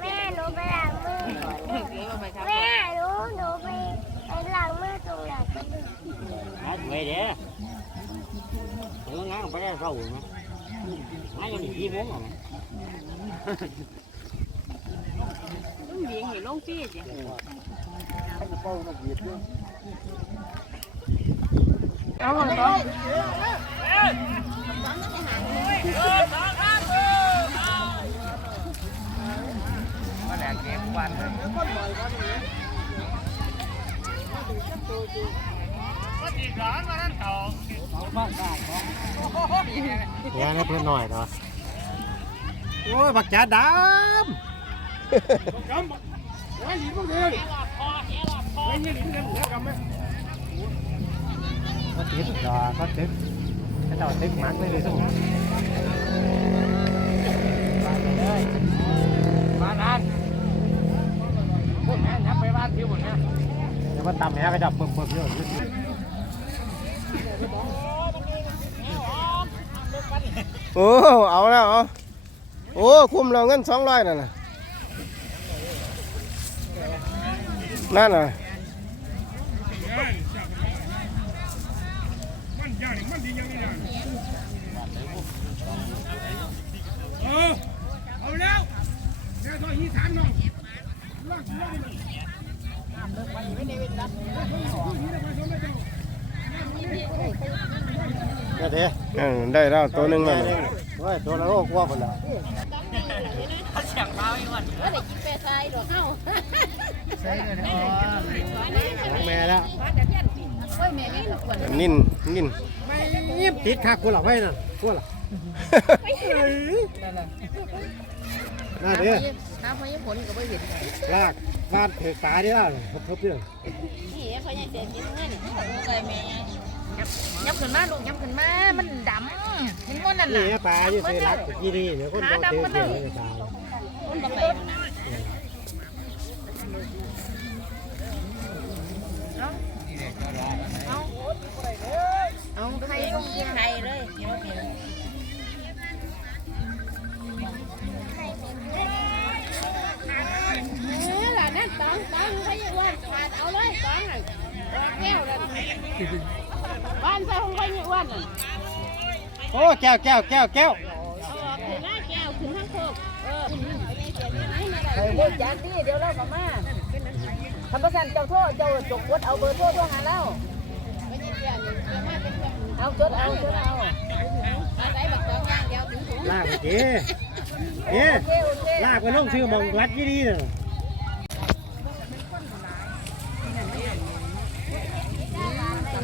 แม่หนูไปล้างมือแม่หนูหนูไปไปล้างมือตรงไหน Hãy về để Nó ngán phải ra sâu mà Nói cho mình chi muốn rồi ลุงเบียงเห็นลงฟีดจ้ะเอา หมดแล้วเนี่ยให้เพื่อนหน่อยเนาะโอ้ยบักจ๋าดำก็ติดจอก็ติดให้เจ้าติดมักเลยเลยทุก เดี๋ยวมันตำแหนก็จะเปิ่มๆอยู่โอ้เอาแล้วเอาโอ้คุ้มเราเงินสองร้อยนั่นน่ะนั่นน่ะเอาแล้วแค่ทอยี่สามน้อง เนี่ยเด้ได้แล้วตัวหนึ่งแล้วเนี่ยน่ะโอ้ยตัวละโลกว่าคนละ Chẳng bao nhiêu anh ว่าได้กินเปใส่ดอกเฮาแม่แล้วโอ้ยแม่ไม่หนุกกว่านิ่นนิ่นไม่ยิบติดขากูหรอไว้นั่นกูหรอ น่าเด้อน้ำพยาผลก็บ่เห็นลากฟาดเถตาได้แล้วทบๆเด้อนี่พยาเสียกินเงินโอ้ยแม่ยับขึ้นมาลูกยับขึ้นมา มันดำเห็นมันนั่นนี่น่ะปลาอยู่ในรักกี่นี่เนี่ยคนบอกเต็มเลยปลามันก็ไปเอา บ้านใส่ของไปยังวันน่ะโอ้แก้วแก้วแก้วแก้วเอาออกขึ้นหน้าแก้วขึ้นข้างโคกเออไอ้ลูกจานที่เดี๋ยวเรากลับมาทำประสันเจ้าโทษเจ้าจกวดเอาเบอร์โทรโทรหาเราเอาจดเอาจดเอาใส่บักตองย่างเดียวถึงถุงลากเก๋เก๋โอเคโอเค ลากไปลงชื่อมองรัดยี่ดีน่ะ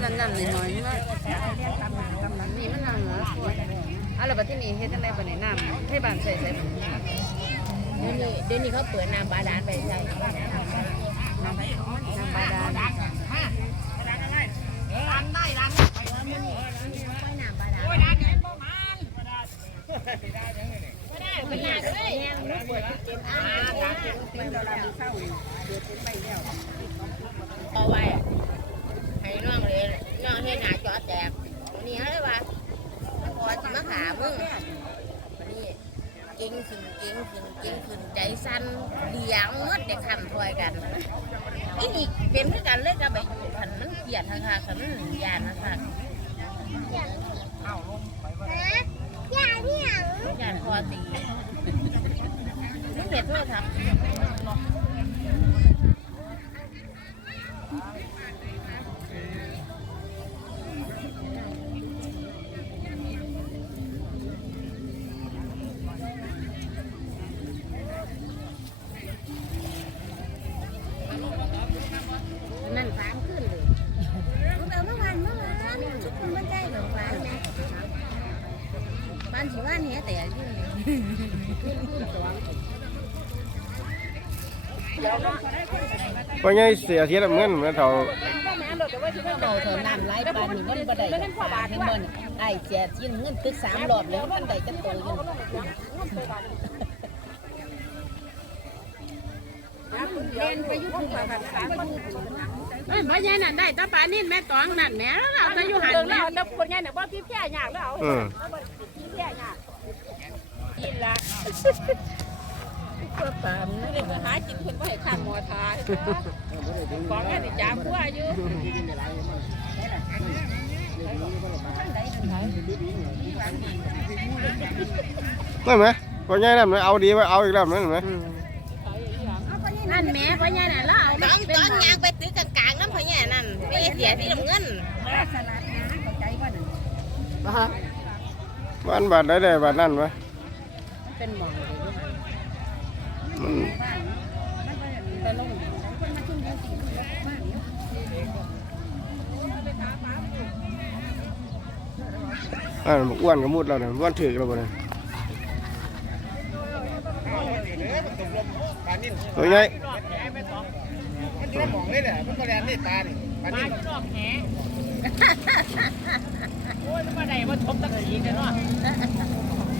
นั่นนั่นหน่อยๆว่านี่มันน้ำเหรออะไรแบบที่นี่เฮ็ดจังไดบ่ได้น้ำให้บ้านใส่ใส่มันเดี๋ยวนี้เดี๋ยวนี้เขาเปิดน้ำบาดาลไปใส่น้ำบาดาล มันยากเลยแห้งลูกเปิดเต็มอ่าตาเต็มเต็มเราดูเศร้าอยู่เดือดเป็นใบแล้วเอาไว้ให้น้องเลยน้องให้หนาจอแตกวันนี้อะไรวะพอจะมาหามึงวันนี้เก่งขึ้นเก่ งขึ้นเก่งขึ้นใจสั่นเดียงหมดแต่คำถอยกันอีนี่เป็นเพื่อกันเลยกับไปขันมันเกลียดทางค่ะขันมันหนึ่งยานนะคะยานพอตีนี่เห็ดโทษครับ นั่นฟางขึ้นเลยเอาเมื่อวานเมื่อวานชุดคุณมันได้เหรอฟางนะ ฟานสิว่านเหี้ยแต่ยื่นขึ้นขึ้นตัวเพราะไงเสียเทียบเงินมันเท่าเบาเท่าน้ำไหลปานนี้มันบ่ได้ปลาเห็นบ่นี่ไอ้แจกกินเงินตึกสามรอบแล้วมันได้จักโตอยู่เรียนไปยุคภาษาภาษาเอ้ยบ่ยายนั่นได้ตาปานี่แม่ตองนั่นแม่เราจะอยู่หันแม่เราคนยายน่ะบ่พี่แพ้ยากแล้วอืม พี่แพ้ยากกินละเพื่อปามนั่นเลยมาหากินคนว่าให้ข้างหมอทายของอันนี้จ้าพัวอยู่นั่นไหมพอใหญ่นั่นไหมเอาดีไว้เอาอีกแล้วนั่นไหมนั่นแม่พ่อใหญ่น่ะเราเอาต้องต้องยางไปตื้อกลางๆน้ำพ่อใหญ่นั่นไม่เสียที่น้ำเงินบ้านบาดได้ได้บาดนั่นไหม เป็นหมองเลยมันอ่ามันอ้วนกับมุดเราเนี่ยอ้วนถือเราบ่เนี่ยตัวใหญ่มันจะมองเลยแหละมันก็แลนนี่ตานี่ปานนี้โอ้ยไหนมาทบตะกี้เนี่ยเนาะเล่นอกแหวะนี่แม่เออเดี๋ยวมันก็ออกเอาล่ะปลาไม่เอาะ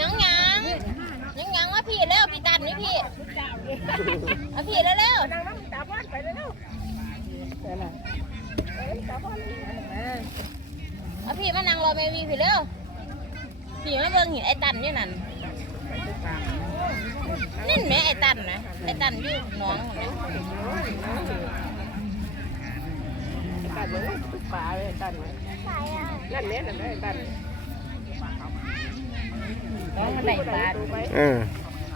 ยังยังยังยังว่าพี่แล้วพี่ตันนี่พี่เอาพี่แล้วแล้วเอาพี่มานั่งรอแม่วีพี่แล้วพี่มาเบิ่งเห็นไอ้ตันนี่นั่นนี่แม่ไอ้ตันนะไอ้ตันอยู่หน้องนไหม ตันเลยปลาเลยตันนั่นเนี่ยนั่นเลยตันน้องมันไหนปลาเออ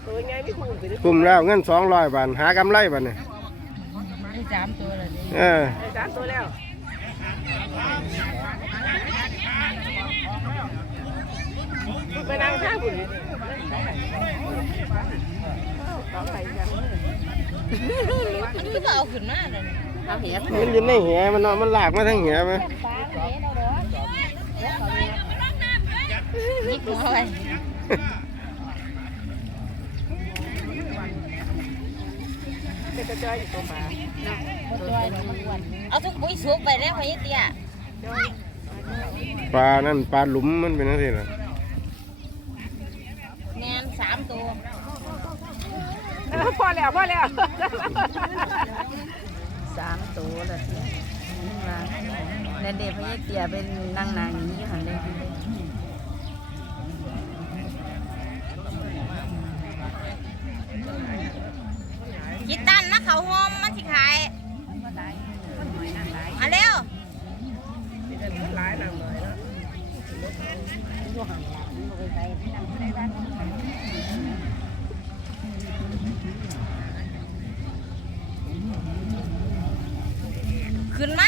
ตัวไงไม่คุ้มไปกลุ่มแล้วเงินสองร้อยบาทหากำไรบาทเนี่ยได้สามตัวเลยเออสามตัวแล้วไปนั่งข้างคุณต้องไปจังมันก็เอาขึ้นมาเลย เอาเหี้ยมันอยู่ในแหมันเนาะมันลากมาทั้งแหไหมนี่หัวไปเป็นกระจายอยู่ตัวปลาเอาทุกปุ๋ยสุกไปแล้วพอยเตี้ยปลานั่นปลาหลุมมันเป็นอะไรล่ะแงนสามตัวพอแล้วพอแล้ว สามตัวเลยมาในเด็กพญาเตียเป็นนางนางนี้หันเลยกินตันนะเขาหอมมันสิขายมาเร็ว ขึ้นมา